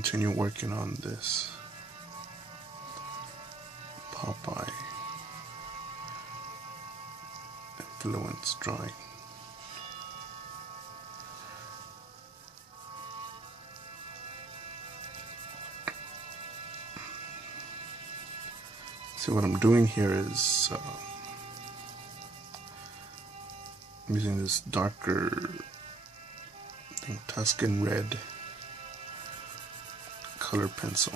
continue working on this Popeye influence drawing. So what I'm doing here is I'm using this darker, I think, Tuscan red color pencil.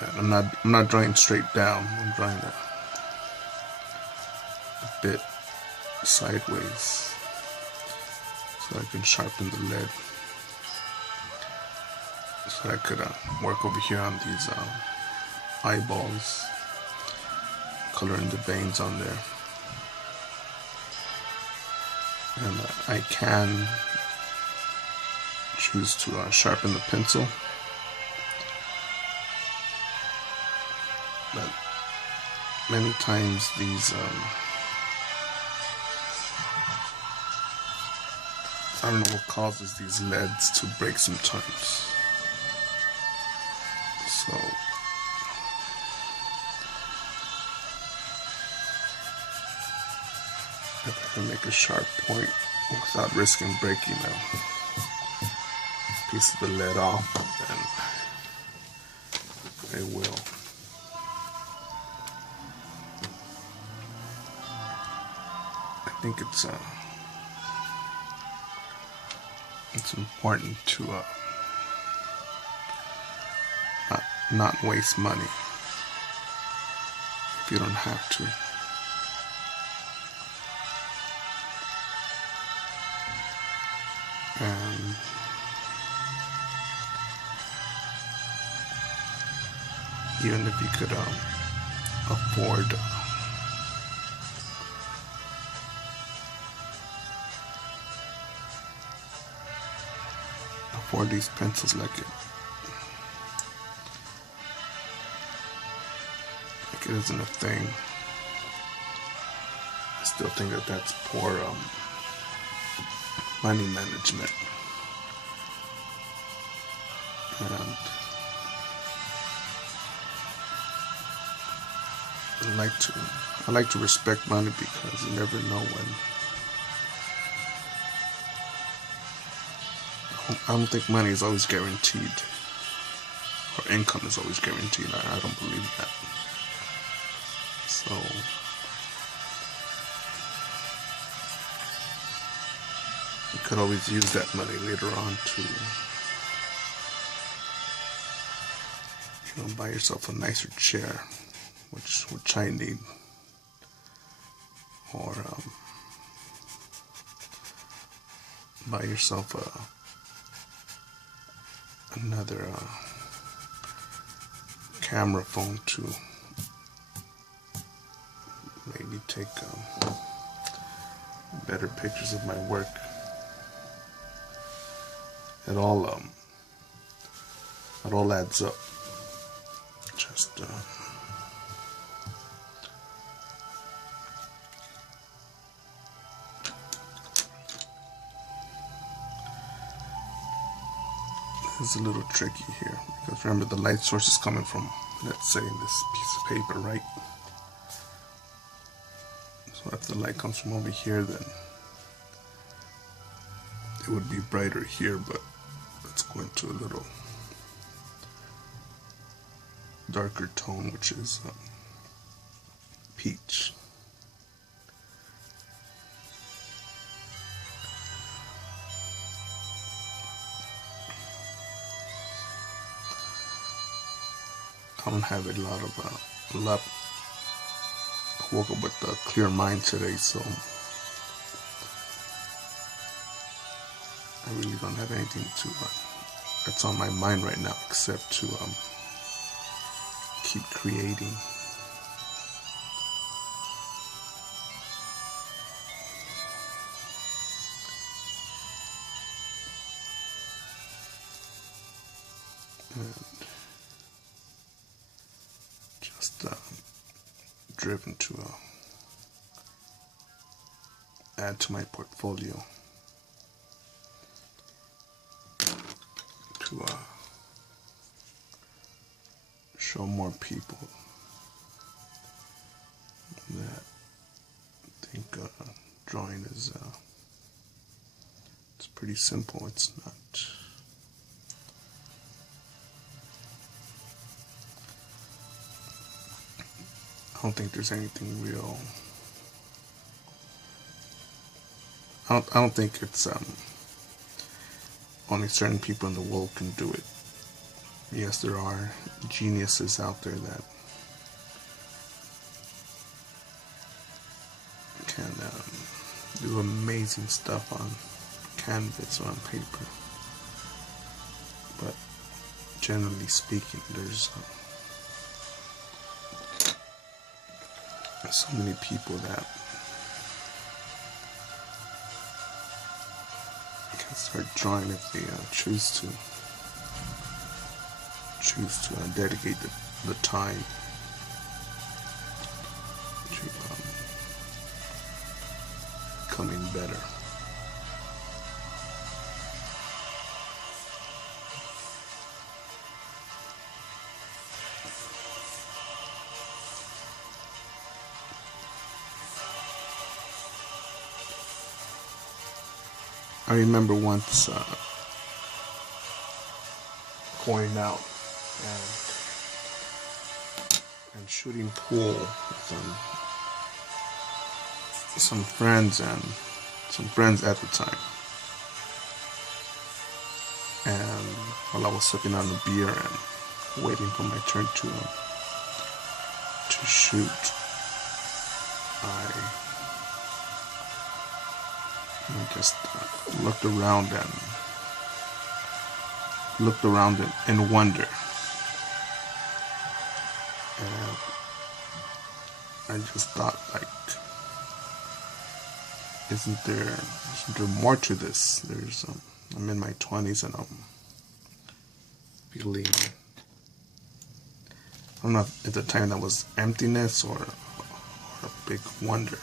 And I'm not drawing straight down. I'm drawing a bit sideways so I can sharpen the lead. So I could work over here on these eyeballs, coloring the veins on there. And I can choose to sharpen the pencil, but many times these I don't know what causes these leads to break sometimes. So if I can make a sharp point without risking breaking a piece of the lead off, then I will. I think it's important to not waste money if you don't have to. And even if you could afford these pencils like it isn't a thing, I still think that that's poor money management. And I like to respect money, because you never know when. I don't think money is always guaranteed, or income is always guaranteed. I don't believe that. So you could always use that money later on to, buy yourself a nicer chair, which I need, or buy yourself another camera phone to maybe take better pictures of my work. It all adds up. Just this is a little tricky here, because remember, the light source is coming from, let's say, this piece of paper, right? So if the light comes from over here, then it would be brighter here, but let's go into a little darker tone, which is peach. I don't have a lot. I woke up with a clear mind today, so I really don't have anything that's on my mind right now, except to keep creating. And just driven to add to my portfolio. to show more people that I think drawing is it's pretty simple. It's not. I don't think there's anything real. I don't think it's only certain people in the world can do it. Yes, there are geniuses out there that can do amazing stuff on canvas or on paper. But generally speaking, there's so many people that can start drawing if they choose to dedicate the time to becoming better. I remember once going out and shooting pool with some friends at the time. And while I was sipping on the beer and waiting for my turn to shoot, I just looked around in wonder. And I just thought, like, isn't there more to this? I'm in my 20s and I'm feeling, I don't know if at the time that was emptiness or a big wonder.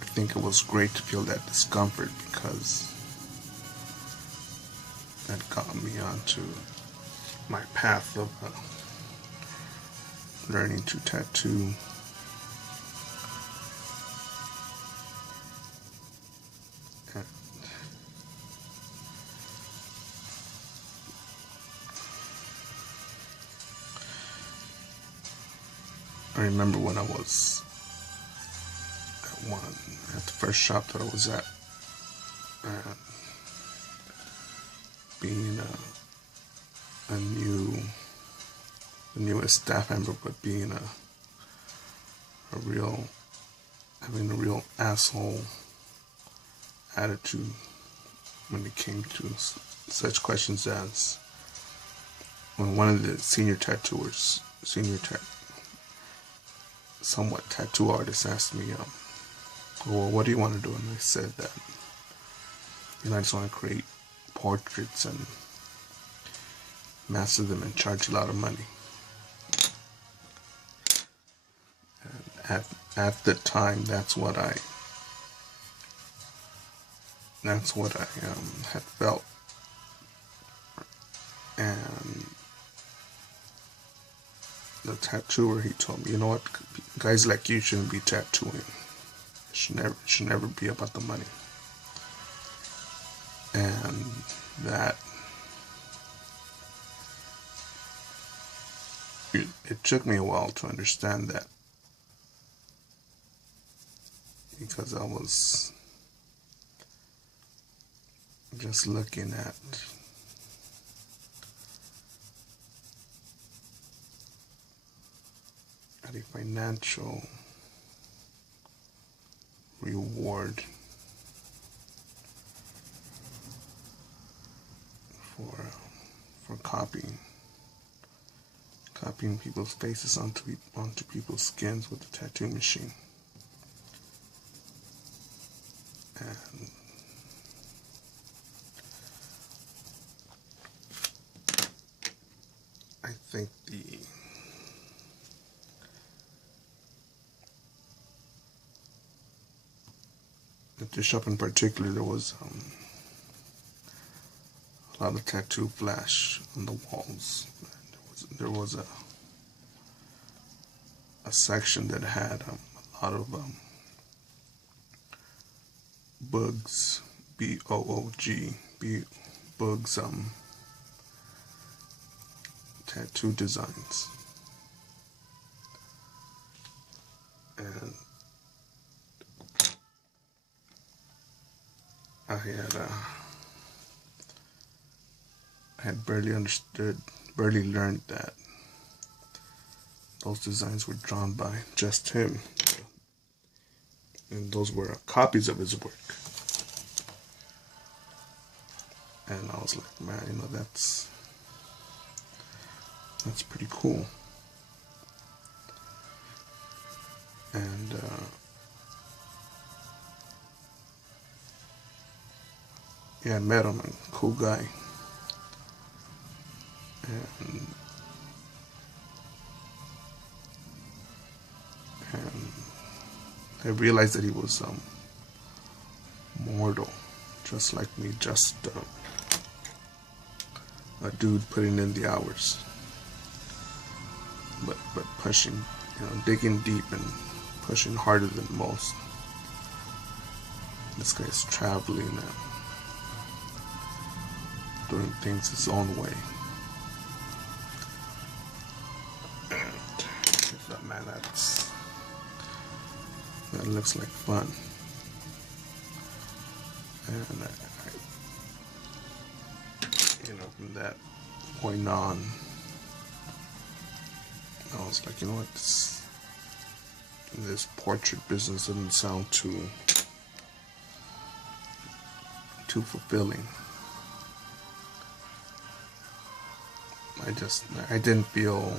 I think it was great to feel that discomfort because that got me onto my path of learning to tattoo. And I remember when I was at the first shop that I was at, and being the newest staff member, but being having a real asshole attitude when it came to such questions as when one of the somewhat tattoo artists asked me, well, what do you want to do? And I said that, I just want to create portraits and master them and charge a lot of money. And at the time, that's what I had felt. And the tattooer, he told me, you know what, guys like you shouldn't be tattooing. It should never be about the money. And that it took me a while to understand that, because I was just looking at a financial reward for copying people's faces onto people's skins with a tattoo machine. And I think the this shop in particular, there was a lot of tattoo flash on the walls. There was a section that had a lot of bugs, B-O-O-G, bugs, tattoo designs. And I had barely learned that those designs were drawn by just him, and those were copies of his work. And I was like, man, you know, that's pretty cool. And yeah, I met him, a cool guy. And I realized that he was mortal, just like me, just a dude putting in the hours, but pushing, you know, digging deep and pushing harder than most. This guy's traveling and doing things his own way. And I thought, man, that looks like fun. And I you know, from that point on, I was like, you know what, this portrait business doesn't sound too fulfilling. I didn't feel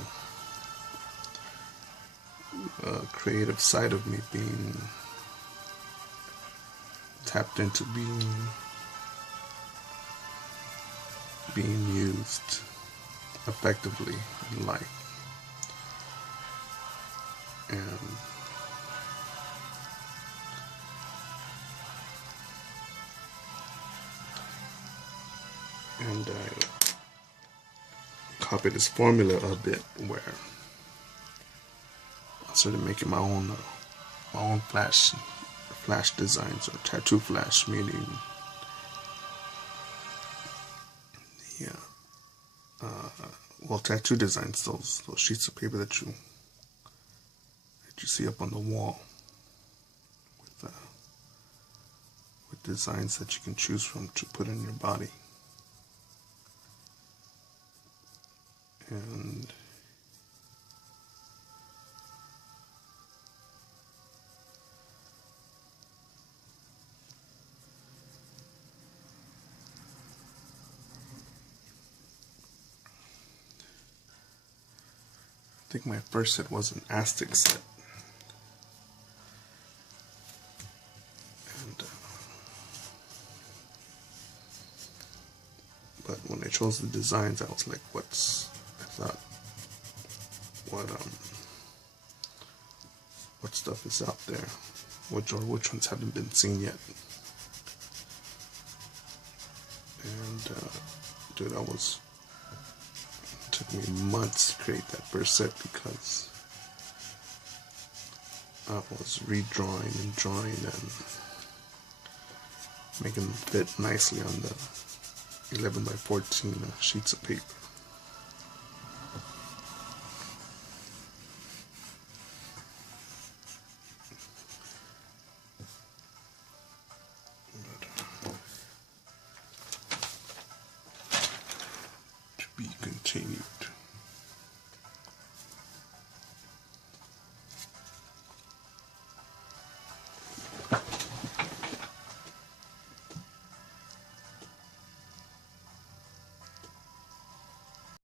a creative side of me being tapped into, being used effectively in life. And I copied his formula a bit, where I started making my own flash designs, or tattoo flash, meaning tattoo designs, those sheets of paper that you see up on the wall, with designs that you can choose from to put in your body. And I think my first set was an Aztec set. And but when I chose the designs, I was like, what stuff is out there? Which ones haven't been seen yet? And dude, it took me months to create that first set, because I was redrawing and drawing and making them fit nicely on the 11 by 14 sheets of paper.